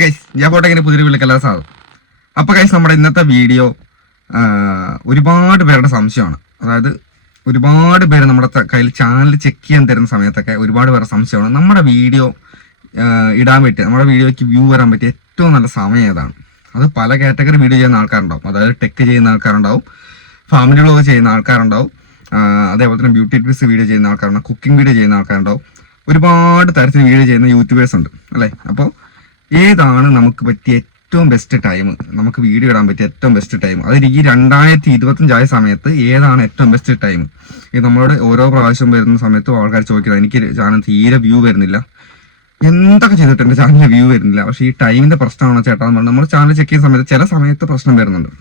Hi guys, ജാബോട്ടെക്കിന്റെ പുതിയൊരു വീട്ടിലേക്ക് സാധനം. അപ്പോൾ ഗൈസ്, നമ്മുടെ ഇന്നത്തെ വീഡിയോ ഒരുപാട് പേരുടെ സംശയമാണ്. അതായത് ഒരുപാട് പേര് നമ്മുടെ കയ്യിൽ ചാനൽ ചെക്ക് ചെയ്യാൻ തരുന്ന സമയത്തൊക്കെ ഒരുപാട് പേരുടെ സംശയമാണ്. നമ്മുടെ വീഡിയോ ഇടാൻ പറ്റിയ, നമ്മുടെ വീഡിയോയ്ക്ക് വ്യൂ വരാൻ പറ്റിയ ഏറ്റവും നല്ല സമയം ഏതാണ്? അത് പല കാറ്റഗറി വീഡിയോ ചെയ്യുന്ന ആൾക്കാരുണ്ടാവും. അതായത് ടെക്ക് ചെയ്യുന്ന ആൾക്കാരുണ്ടാവും, ഫാമിലി വ്ളോഗ് ചെയ്യുന്ന ആൾക്കാരുണ്ടാവും, അതേപോലെ തന്നെ ബ്യൂട്ടി ടിപ്സ് വീഡിയോ ചെയ്യുന്ന ആൾക്കാരുണ്ടാവും, കുക്കിംഗ് വീഡിയോ ചെയ്യുന്ന ആൾക്കാരുണ്ടാവും. ഒരുപാട് തരത്തിൽ വീഡിയോ ചെയ്യുന്ന യൂട്യൂബേഴ്സ് ഉണ്ട് അല്ലേ? അപ്പോൾ ഏതാണ് നമുക്ക് പറ്റിയ ഏറ്റവും ബെസ്റ്റ് ടൈം, നമുക്ക് വീഡിയോ ഇടാൻ പറ്റിയ ഏറ്റവും ബെസ്റ്റ് ടൈം? അത് ഈ 2025 സമയത്ത് ഏതാണ് ഏറ്റവും ബെസ്റ്റ് ടൈം? ഇത് നമ്മളോട് ഓരോ പ്രാവശ്യം വരുന്ന സമയത്തും ആൾക്കാർ ചോദിക്കുന്നത്, എനിക്ക് ചാനൽ തീരെ വ്യൂ വരുന്നില്ല, എന്തൊക്കെ ചെയ്തിട്ട് എൻ്റെ ചാനലിൽ വ്യൂ വരുന്നില്ല, പക്ഷേ ഈ ടൈമിൻ്റെ പ്രശ്നമാണോ ചേട്ടാ എന്ന് പറഞ്ഞാൽ നമ്മൾ ചാനൽ ചെക്ക് ചെയ്യുന്ന സമയത്ത് ചില സമയത്ത് പ്രശ്നം വരുന്നുണ്ട്.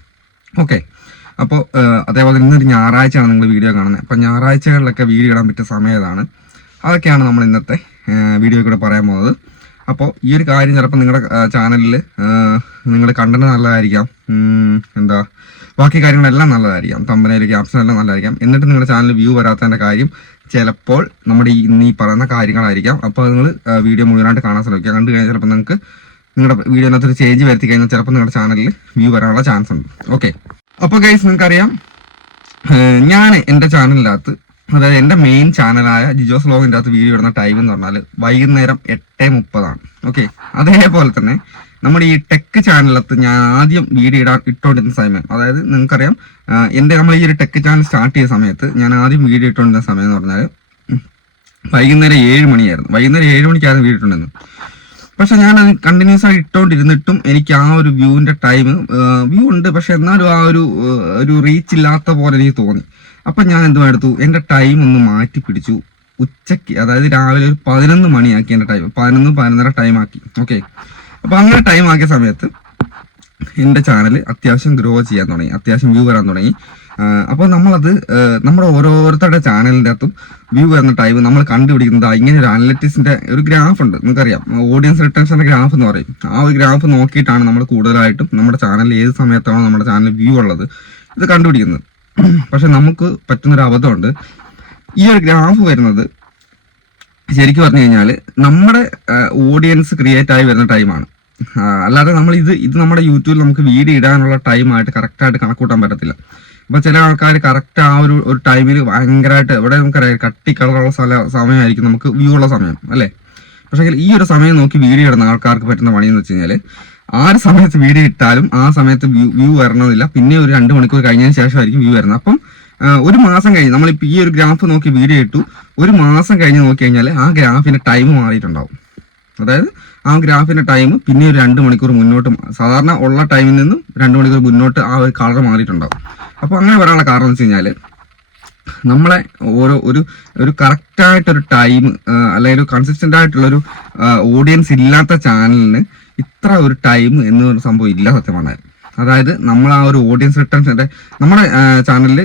ഓക്കെ, അപ്പോൾ അതേപോലെ ഇന്നൊരു ഞായറാഴ്ചയാണ് നിങ്ങൾ വീഡിയോ കാണുന്നത്. അപ്പോൾ ഞായറാഴ്ചകളിലൊക്കെ വീഡിയോ ഇടാൻ പറ്റിയ സമയം ഏതാണ്? അതൊക്കെയാണ് നമ്മൾ ഇന്നത്തെ വീഡിയോ കൂടെ പറയാൻ പോകുന്നത്. അപ്പോൾ ഈ ഒരു കാര്യം ചിലപ്പോൾ നിങ്ങളുടെ ചാനലിൽ നിങ്ങൾ കണ്ടന്റ് നല്ലതായിരിക്കാം, ബാക്കി കാര്യങ്ങളെല്ലാം നല്ലതായിരിക്കാം, തമ്പനയിൽ ക്യാപ്ഷൻ എല്ലാം നല്ലതായിരിക്കാം. എന്നിട്ട് നിങ്ങളുടെ ചാനൽ വ്യൂ വരാത്തതിൻ്റെ കാര്യം ചിലപ്പോൾ നമ്മുടെ ഈ പറയുന്ന കാര്യങ്ങളായിരിക്കാം. അപ്പോൾ നിങ്ങൾ വീഡിയോ മുഴുവനായിട്ട് കാണാൻ ശ്രമിക്കുക. കണ്ടു കഴിഞ്ഞാൽ ചിലപ്പോൾ നിങ്ങൾക്ക് നിങ്ങളുടെ വീഡിയോനകത്തൊരു ചേഞ്ച് വരുത്തി കഴിഞ്ഞാൽ ചിലപ്പോൾ നിങ്ങളുടെ ചാനലിൽ വ്യൂ വരാനുള്ള ചാൻസ് ഉണ്ട്. ഓക്കെ, അപ്പോൾ ഗൈസ്, നിങ്ങൾക്കറിയാം ഞാൻ എൻ്റെ ചാനലിനകത്ത്, അതായത് എൻ്റെ മെയിൻ ചാനലായ ജിജോസ് വ്ലോഗിൻ്റെ അകത്ത് വീഡിയോ ഇടുന്ന ടൈം എന്ന് പറഞ്ഞാൽ വൈകുന്നേരം 8:30. ഓക്കെ, അതേപോലെ തന്നെ നമ്മുടെ ഈ ടെക് ചാനലിനകത്ത് ഞാൻ ആദ്യം വീഡിയോ ഇട്ടുകൊണ്ടിരുന്ന സമയം, അതായത് നിങ്ങൾക്കറിയാം നമ്മൾ ഈ ഒരു ടെക് ചാനൽ സ്റ്റാർട്ട് ചെയ്ത സമയത്ത് ഞാൻ ആദ്യം വീഡിയോ ഇട്ടുകൊണ്ടിരുന്ന സമയം എന്ന് പറഞ്ഞാൽ വൈകുന്നേരം 7 മണിയായിരുന്നു. വൈകുന്നേരം 7 മണിക്കായിരുന്നു വീഡിയോ ഇട്ടുകൊണ്ടിരുന്നത്. പക്ഷെ ഞാൻ അത് കണ്ടിന്യൂസ് ആയി ഇട്ടുകൊണ്ടിരുന്നിട്ടും എനിക്ക് ആ ഒരു വ്യൂവിൻ്റെ ടൈം, വ്യൂ ഉണ്ട് പക്ഷെ എന്നാലും ആ ഒരു റീച്ച് ഇല്ലാത്ത പോലെ എനിക്ക് തോന്നി. അപ്പം ഞാൻ എന്തുമെടുത്തു, എൻ്റെ ടൈം ഒന്ന് മാറ്റി പിടിച്ചു. ഉച്ചയ്ക്ക്, അതായത് രാവിലെ ഒരു 11 മണിയാക്കി എൻ്റെ ടൈം, 11-11:30 ടൈം ആക്കി. ഓക്കെ, അപ്പോൾ അങ്ങനെ ടൈം ആക്കിയ സമയത്ത് എൻ്റെ ചാനൽ അത്യാവശ്യം ഗ്രോ ചെയ്യാൻ തുടങ്ങി, അത്യാവശ്യം വ്യൂ വരാൻ തുടങ്ങി. അപ്പോൾ നമ്മളത് നമ്മുടെ ഓരോരുത്തരുടെ ചാനലിൻ്റെ അകത്തും വ്യൂ വരുന്ന ടൈം നമ്മൾ കണ്ടുപിടിക്കുന്നത് ഇങ്ങനെ ഒരു അനലിറ്റിക്സിൻ്റെ ഒരു ഗ്രാഫ് ഉണ്ട്, നിങ്ങൾക്കറിയാം, ഓഡിയൻസ് റിട്ടൻഷൻ്റെ ഗ്രാഫ് എന്ന് പറയും. ആ ഒരു ഗ്രാഫ് നോക്കിയിട്ടാണ് നമ്മൾ കൂടുതലായിട്ടും നമ്മുടെ ചാനലിൽ ഏത് സമയത്താണോ നമ്മുടെ ചാനൽ വ്യൂ ഉള്ളത് ഇത് കണ്ടുപിടിക്കുന്നത്. പക്ഷെ നമുക്ക് പറ്റുന്നൊരു അബദ്ധമുണ്ട്. ഈ ഒരു ഗ്രാഫ് വരുന്നത് ശരിക്കും പറഞ്ഞു കഴിഞ്ഞാൽ നമ്മുടെ ഓഡിയൻസ് ക്രിയേറ്റ് ആയി വരുന്ന ടൈമാണ്. അല്ലാതെ നമ്മൾ ഇത് നമ്മുടെ യൂട്യൂബിൽ നമുക്ക് വീഡിയോ ഇടാനുള്ള ടൈമായിട്ട് കറക്റ്റായിട്ട് കണക്കൂട്ടാൻ പറ്റത്തില്ല. അപ്പോൾ ചില ആൾക്കാർ കറക്റ്റ് ആ ഒരു ടൈമിൽ ഭയങ്കരമായിട്ട്, ഇവിടെ നമുക്കറിയാം കട്ടി കളറുള്ള സമയമായിരിക്കും നമുക്ക് വ്യൂ ഉള്ള സമയം അല്ലേ? പക്ഷേ ഈ ഒരു സമയം നോക്കി വീഡിയോ ഇടുന്ന ആൾക്കാർക്ക് പറ്റുന്ന പണിയെന്ന് വെച്ച് കഴിഞ്ഞാൽ ആ ഒരു സമയത്ത് വീഡിയോ ഇട്ടാലും ആ സമയത്ത് വ്യൂ വരണമെന്നില്ല. പിന്നെ ഒരു 2 മണിക്കൂർ കഴിഞ്ഞതിന് ശേഷമായിരിക്കും വ്യൂ വരുന്നത്. അപ്പം ഒരു മാസം കഴിഞ്ഞ് നമ്മളിപ്പോൾ ഈ ഒരു ഗ്രാഫ് നോക്കി വീഡിയോ ഇട്ടു, ഒരു മാസം കഴിഞ്ഞ് നോക്കി കഴിഞ്ഞാൽ ആ ഗ്രാഫിൻ്റെ ടൈം മാറിയിട്ടുണ്ടാവും. അതായത് ആ ഗ്രാഫിൻ്റെ ടൈം പിന്നെ ഒരു 2 മണിക്കൂർ മുന്നോട്ട്, സാധാരണ ഉള്ള ടൈമിൽ നിന്നും 2 മണിക്കൂർ മുന്നോട്ട് ആ ഒരു കളർ മാറിയിട്ടുണ്ടാവും. അപ്പോൾ അങ്ങനെ വരാനുള്ള കാരണം എന്ന് വെച്ച് കഴിഞ്ഞാൽ നമ്മളെ ഒരു കറക്റ്റായിട്ടൊരു ടൈം, അല്ലെങ്കിൽ ഒരു കൺസിസ്റ്റൻ്റ് ആയിട്ടുള്ളൊരു ഓഡിയൻസ് ഇല്ലാത്ത ചാനലിന് ഇത്ര ഒരു ടൈം എന്നൊരു സംഭവം ഇല്ല സത്യം പറഞ്ഞാൽ. അതായത് നമ്മൾ ആ ഒരു ഓഡിയൻസ് റിട്ടൻഷൻ്റെ നമ്മുടെ ചാനലിൽ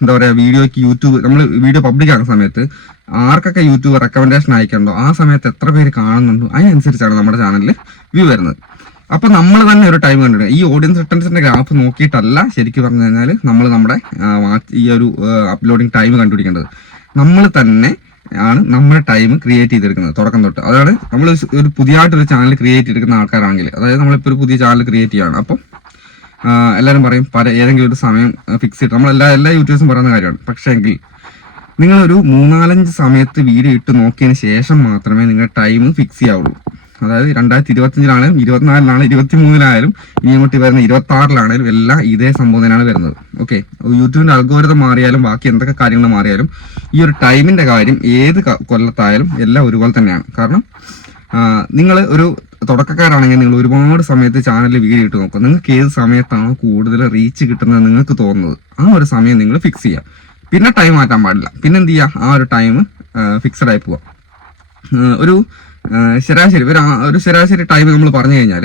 എന്താ പറയുക, വീഡിയോയ്ക്ക് യൂട്യൂബ് നമ്മൾ വീഡിയോ പബ്ലിക് ആകുന്ന സമയത്ത് ആർക്കൊക്കെ യൂട്യൂബ് റെക്കമെൻഡേഷൻ അയക്കണ്ടോ ആ സമയത്ത് എത്ര പേര് കാണുന്നുണ്ടോ അതിനനുസരിച്ചാണ് നമ്മുടെ ചാനലിൽ വ്യൂ വരുന്നത്. അപ്പോൾ നമ്മൾ തന്നെ ഒരു ടൈം കണ്ടിട്ടുണ്ട്. ഈ ഓഡിയൻസ് റിട്ടൻസിൻ്റെ ഗ്രാഫ് നോക്കിയിട്ടല്ല ശരിക്കും പറഞ്ഞു കഴിഞ്ഞാൽ നമ്മൾ നമ്മുടെ ഈ ഒരു അപ്ലോഡിങ് ടൈം കണ്ടുപിടിക്കേണ്ടത്. നമ്മൾ തന്നെ ആണ് നമ്മുടെ ടൈം ക്രിയേറ്റ് ചെയ്തെടുക്കുന്നത് തുടക്കം തൊട്ട്. അതാണ് നമ്മൾ ഒരു പുതിയതായിട്ടൊരു ചാനൽ ക്രിയേറ്റ് ചെയ്തെടുക്കുന്ന ആൾക്കാരാണെങ്കിൽ, അതായത് നമ്മളിപ്പോൾ ഒരു പുതിയ ചാനൽ ക്രിയേറ്റ് ചെയ്യുകയാണ്. അപ്പം എല്ലാവരും പറയും ഏതെങ്കിലും ഒരു സമയം ഫിക്സ് ചെയ്തിട്ട്, എല്ലാ യൂട്യൂബേഴ്സും പറയുന്ന കാര്യമാണ്. പക്ഷേ എങ്കിൽ നിങ്ങളൊരു 3-4 സമയത്ത് വീഡിയോ ഇട്ട് നോക്കിയതിന് ശേഷം മാത്രമേ നിങ്ങളുടെ ടൈം ഫിക്സ് ചെയ്യാവുള്ളൂ. അതായത് 2025-ലാണെങ്കിലും 24-ലാണെങ്കിലും 23-ലായാലും ഇനി അങ്ങോട്ട് വരുന്ന 26-ലാണെങ്കിലും എല്ലാം ഇതേ സംഭവം തന്നെയാണ് വരുന്നത്. ഓക്കെ, യൂട്യൂബിൻ്റെ അൽഗോരിതം മാറിയാലും ബാക്കി എന്തൊക്കെ കാര്യങ്ങൾ മാറിയാലും ഈ ഒരു ടൈമിൻ്റെ കാര്യം ഏത് കൊല്ലത്തായാലും എല്ലാം ഒരുപോലെ തന്നെയാണ്. കാരണം നിങ്ങൾ ഒരു തുടക്കക്കാരാണെങ്കിൽ നിങ്ങൾ ഒരുപാട് സമയത്ത് ചാനലിൽ വീഡിയോ ഇട്ട് നോക്കുക. നിങ്ങൾക്ക് ഏത് സമയത്താണോ കൂടുതൽ റീച്ച് കിട്ടുന്നത് നിങ്ങൾക്ക് തോന്നുന്നത് ആ ഒരു സമയം നിങ്ങൾ ഫിക്സ് ചെയ്യുക. പിന്നെ ടൈം മാറ്റാൻ പാടില്ല. പിന്നെ എന്ത് ചെയ്യുക, ആ ഒരു ടൈം ഫിക്സഡ് ആയി പോവുക. ഒരു ശരാശരി ടൈം നമ്മൾ പറഞ്ഞു കഴിഞ്ഞാൽ,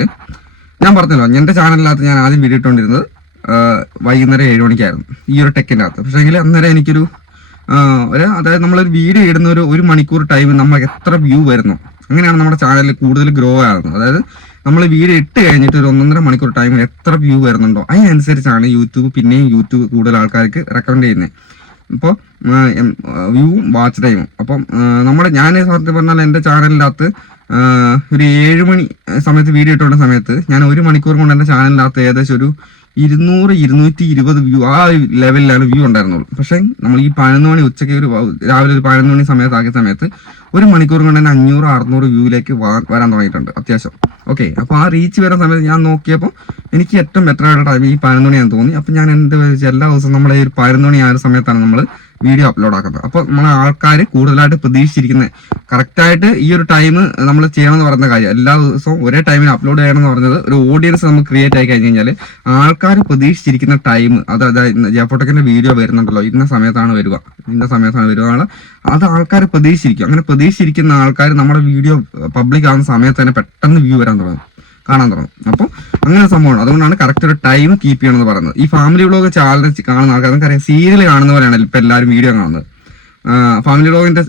ഞാൻ പറഞ്ഞല്ലോ എൻ്റെ ചാനലിനകത്ത് ഞാൻ ആദ്യം വീഡിയോ ഇട്ടുകൊണ്ടിരുന്നത് വൈകുന്നേരം 7 മണിക്കായിരുന്നു ഈ ഒരു ടെക്കിൻ്റെ അകത്ത്. പക്ഷേ എങ്കിൽ അന്നേരം എനിക്കൊരു അതായത് നമ്മളൊരു വീഡിയോ ഇടുന്ന ഒരു മണിക്കൂർ ടൈം നമുക്ക് എത്ര വ്യൂ വരുന്നു അങ്ങനെയാണ് നമ്മുടെ ചാനലിൽ കൂടുതൽ ഗ്രോ ആകുന്നത്. അതായത് നമ്മൾ വീഡിയോ ഇട്ട് കഴിഞ്ഞിട്ട് ഒരു 1.5 മണിക്കൂർ ടൈമിൽ എത്ര വ്യൂ വരുന്നുണ്ടോ അതിനനുസരിച്ചാണ് യൂട്യൂബ് കൂടുതൽ ആൾക്കാർക്ക് റെക്കമെൻഡ് ചെയ്യുന്നത്. ഇപ്പോൾ വ്യൂവും വാച്ച് ടൈമും. അപ്പം ഞാൻ സത്യം പറഞ്ഞാൽ എൻ്റെ ചാനലിനകത്ത് ഒരു 7 മണി സമയത്ത് വീഡിയോ ഇട്ടുകൊണ്ട സമയത്ത് ഞാൻ 1 മണിക്കൂർ കൊണ്ട് എൻ്റെ ചാനലിനകത്ത് ഏകദേശം ഒരു 200-220 വ്യൂ ആ ലെവലിലാണ് വ്യൂ ഉണ്ടായിരുന്നുള്ളൂ. പക്ഷേ നമ്മൾ ഈ 11 മണി ഉച്ചയ്ക്ക് രാവിലെ ഒരു 11 മണി സമയത്താക്കിയ സമയത്ത് 1 മണിക്കൂർ കൊണ്ട് തന്നെ 500-600 വ്യൂയിലേക്ക് വരാൻ തുടങ്ങിയിട്ടുണ്ട് അത്യാവശ്യം. ഓക്കെ, അപ്പോൾ ആ റീച്ച് വരുന്ന സമയത്ത് ഞാൻ നോക്കിയപ്പോൾ എനിക്ക് ഏറ്റവും ബെറ്റർ ആയിട്ട് ടൈം ഈ 11 മണിയാണെന്ന് തോന്നി. അപ്പോൾ ഞാൻ എന്ത് വെച്ചാൽ എല്ലാ ദിവസവും നമ്മുടെ ഈ 11 മണി ആ ഒരു സമയത്താണ് നമ്മൾ വീഡിയോ അപ്ലോഡ് ആക്കുന്നത്. അപ്പോൾ നമ്മളെ ആൾക്കാർ കൂടുതലായിട്ട് പ്രതീക്ഷിച്ചിരിക്കുന്നത് കറക്റ്റായിട്ട് ഈ ഒരു ടൈം നമ്മൾ ചെയ്യണമെന്ന് പറയുന്ന കാര്യം എല്ലാ ദിവസവും ഒരേ ടൈമിന് അപ്ലോഡ് ചെയ്യണമെന്ന് പറഞ്ഞത് ഒരു ഓഡിയൻസ് നമുക്ക് ക്രിയേറ്റ് ആയി കഴിഞ്ഞ് കഴിഞ്ഞാൽ ആൾക്കാർ പ്രതീക്ഷിച്ചിരിക്കുന്ന ടൈം അതായത് ജയഫോട്ടക്കിന്റെ വീഡിയോ വരുന്നുണ്ടല്ലോ ഇന്ന സമയത്താണ് വരിക അത് ആൾക്കാർ പ്രതീക്ഷിച്ചിരിക്കും. അങ്ങനെ പ്രതീക്ഷിച്ചിരിക്കുന്ന ആൾക്കാർ നമ്മുടെ വീഡിയോ പബ്ലിക് ആവുന്ന സമയത്ത് തന്നെ പെട്ടെന്ന് വ്യൂ കാണാൻ തുടങ്ങും. അപ്പോൾ അങ്ങനെ സംഭവമാണ്. അതുകൊണ്ടാണ് കറക്റ്റ് ഒരു ടൈം കീപ്പ് ചെയ്യണമെന്ന് പറയുന്നത്. ഈ ഫാമിലി വ്ളോഗ് ചാനൽ കാണുന്ന ആൾക്കാർ നമുക്കറിയാം സീരിയൽ കാണുന്ന പോലെയാണ് ഇപ്പം എല്ലാവരും വീഡിയോ കാണുന്നത്. ഫാമിലി വ്ളോഗിന്റെ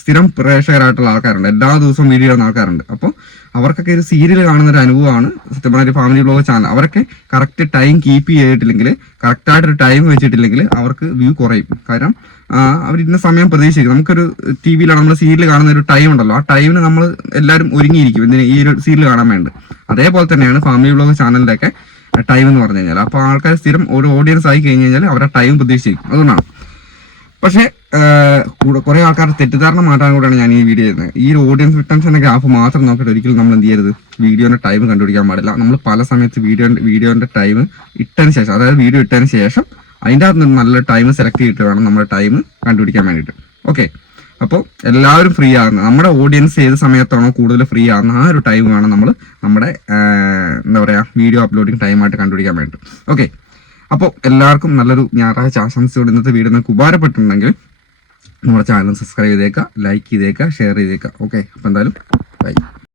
സ്ഥിരം പ്രേക്ഷകരായിട്ടുള്ള ആൾക്കാരുണ്ട്, എല്ലാ ദിവസവും വീഡിയോ കാണുന്ന ആൾക്കാരുണ്ട്. അപ്പോൾ അവർക്കൊക്കെ ഒരു സീരിയൽ കാണുന്ന ഒരു അനുഭവമാണ് സത്യം പറഞ്ഞ ഒരു ഫാമിലി വ്ളോഗ് ചാനൽ. അവരൊക്കെ കറക്റ്റ് ടൈം കീപ്പ് ചെയ്തിട്ടില്ലെങ്കിൽ, കറക്റ്റായിട്ടൊരു ടൈം വെച്ചിട്ടില്ലെങ്കിൽ അവർക്ക് വ്യൂ കുറയും. കാരണം അവർ ഇന്ന സമയം പ്രതീക്ഷിക്കും. നമുക്കൊരു ടി വിയിലാണ് നമ്മൾ സീരിയൽ കാണുന്ന ഒരു ടൈം ഉണ്ടല്ലോ, ആ ടൈമിന് നമ്മൾ എല്ലാവരും ഒരുങ്ങിയിരിക്കും എന്തിന് ഈ ഒരു സീരിയൽ കാണാൻ വേണ്ടി. അതേപോലെ തന്നെയാണ് ഫാമിലി വ്ളോഗ് ചാനലിൻ്റെ ഒക്കെ ടൈം എന്ന് പറഞ്ഞു കഴിഞ്ഞാൽ. അപ്പോൾ ആൾക്കാർ സ്ഥിരം ഒരു ഓഡിയൻസ് ആയി കഴിഞ്ഞ് കഴിഞ്ഞാൽ അവരുടെ ടൈം പ്രതീക്ഷിക്കും. അതുകൊണ്ടാണ്. പക്ഷേ കുറെ ആൾക്കാരുടെ തെറ്റിദ്ധാരണ മാറ്റാൻ കൂടെയാണ് ഞാൻ ഈ വീഡിയോ ചെയ്യുന്നത്. ഈ ഒരു ഓഡിയൻസ് റിട്ടൻഷൻ്റെ ഗ്രാഫ് മാത്രം നോക്കിയിട്ട് ഒരിക്കലും നമ്മൾ എന്ത് ചെയ്യരുത്, വീഡിയോന്റെ ടൈം കണ്ടുപിടിക്കാൻ പാടില്ല. നമ്മൾ പല സമയത്ത് വീഡിയോന്റെ ടൈം ഇട്ടതിന് ശേഷം, അതായത് വീഡിയോ ഇട്ടതിന് ശേഷം അതിൻ്റെ അകത്ത് നല്ല ടൈം സെലക്ട് ചെയ്തിട്ട് വേണം നമ്മുടെ ടൈം കണ്ടുപിടിക്കാൻ വേണ്ടിയിട്ട്. ഓക്കെ, അപ്പോൾ എല്ലാവരും ഫ്രീ ആകുന്ന, നമ്മുടെ ഓഡിയൻസ് ഏത് സമയത്താണോ കൂടുതൽ ഫ്രീ ആകുന്ന ആ ഒരു ടൈം വേണം നമ്മൾ നമ്മുടെ എന്താ പറയുക വീഡിയോ അപ്ലോഡിങ് ടൈമായിട്ട് കണ്ടുപിടിക്കാൻ വേണ്ടി. ഓക്കെ, അപ്പോൾ എല്ലാവർക്കും നല്ലൊരു ഞായറാഴ്ച ആശംസയോടെ ഇന്നത്തെ വീഡിയോ നിങ്ങൾക്ക് ഉപകാരപ്പെട്ടിട്ടുണ്ടെങ്കിൽ നമ്മുടെ ചാനൽ സബ്സ്ക്രൈബ് ചെയ്തേക്കുക, ലൈക്ക് ചെയ്തേക്കുക, ഷെയർ ചെയ്തേക്കുക. ഓക്കെ, അപ്പോൾ എന്തായാലും ബൈ.